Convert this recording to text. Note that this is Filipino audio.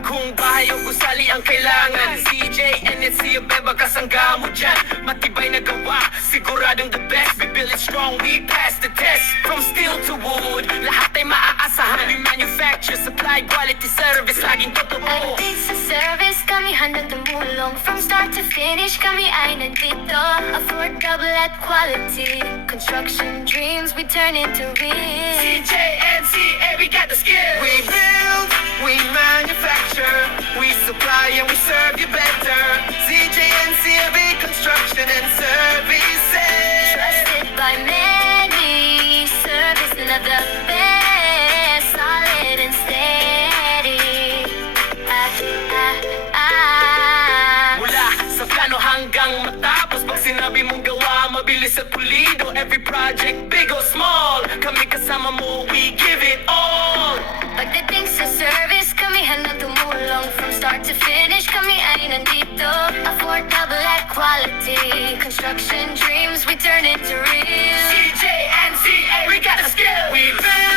Kung bahay o gusali ang kailangan, CJ, NSC o Beba kasangga mo dyan. Matibay na gawa, siguradong the best. We build it strong, we pass the test. From steel to wood, lahat ay maaasahan. We manufacture, supply, quality service, laging totoo. Pagdating sa service, kami handang tumulong. From start to finish, kami ay nandito. Affordable at quality. Construction dreams we turn into real. CJ, NCA, we got the skill. We build, we manufacture, we supply and we serve you better. CJ, NCA, construction and services. Trusted by many, service na the best. Solid and steady. Mula sa plano hanggang matapos, pag sinabi mong gawa, mabilis at pulido. Every project, big or small, kami kasama mo, we give it all. Pagdating sa service, kami handang tumulong. From start to finish, kami ay nandito. Affordable at quality. Construction dreams we turn into real. CJ, NCA, we got the skill. We build,